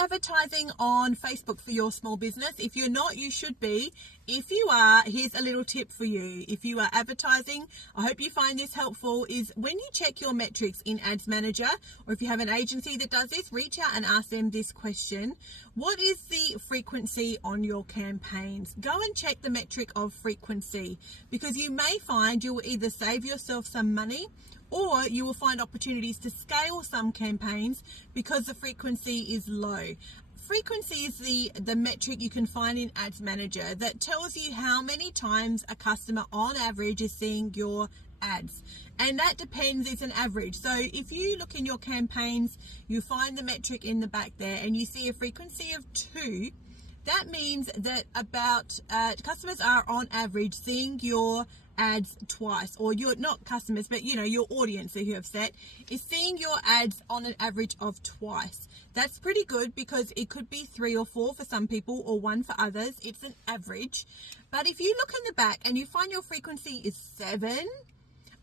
advertising on Facebook for your small business? If you're not, you should be. If you are, here's a little tip for you. If you are advertising, I hope you find this helpful, is when you check your metrics in Ads Manager, or if you have an agency that does this, reach out and ask them this question. What is the frequency on your campaigns? Go and check the metric of frequency, because you may find you will either save yourself some money, or you will find opportunities to scale some campaigns because the frequency is low. Frequency is the metric you can find in Ads Manager that tells you how many times a customer on average is seeing your ads. And that depends, it's an average. So if you look in your campaigns, you find the metric in the back there and you see a frequency of 2, that means that about customers are on average seeing your ads twice, or you're not customers, but your audience that you have set is seeing your ads on an average of twice. That's pretty good, because it could be 3 or 4 for some people or 1 for others. It's an average. But if you look in the back and you find your frequency is 7,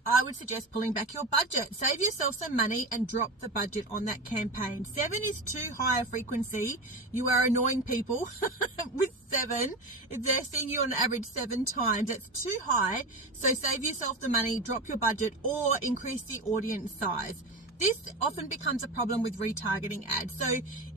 I would suggest pulling back your budget. Save yourself some money and drop the budget on that campaign. 7 is too high a frequency. You are annoying people with 7. If they're seeing you on average 7 times, that's too high. So save yourself the money, drop your budget, or increase the audience size. This often becomes a problem with retargeting ads. So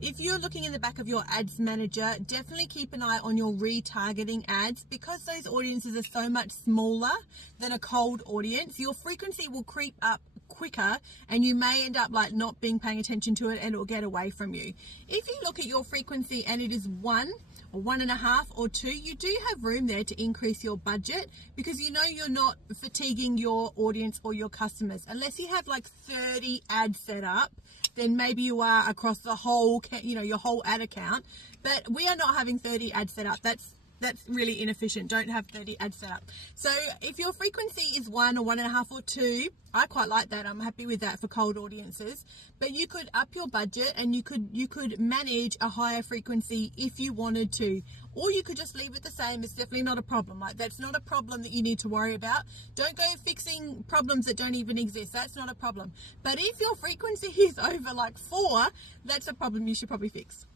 if you're looking in the back of your Ads Manager, definitely keep an eye on your retargeting ads, because those audiences are so much smaller than a cold audience. Your frequency will creep up quicker, and you may end up not being paying attention to it, and it will get away from you. If you look at your frequency and it is 1 or 1.5 or 2, you do have room there to increase your budget, because you're not fatiguing your audience or your customers. Unless you have 30 ads set up, then maybe you are across the whole, your whole ad account. But we are not having 30 ads set up. That's really inefficient. Don't have 30 ads set up. So if your frequency is 1 or 1.5 or 2, I quite like that. I'm happy with that for cold audiences. But you could up your budget, and you could manage a higher frequency if you wanted to. Or you could just leave it the same. It's definitely not a problem. That's not a problem that you need to worry about. Don't go fixing problems that don't even exist. That's not a problem. But if your frequency is over 4, that's a problem you should probably fix.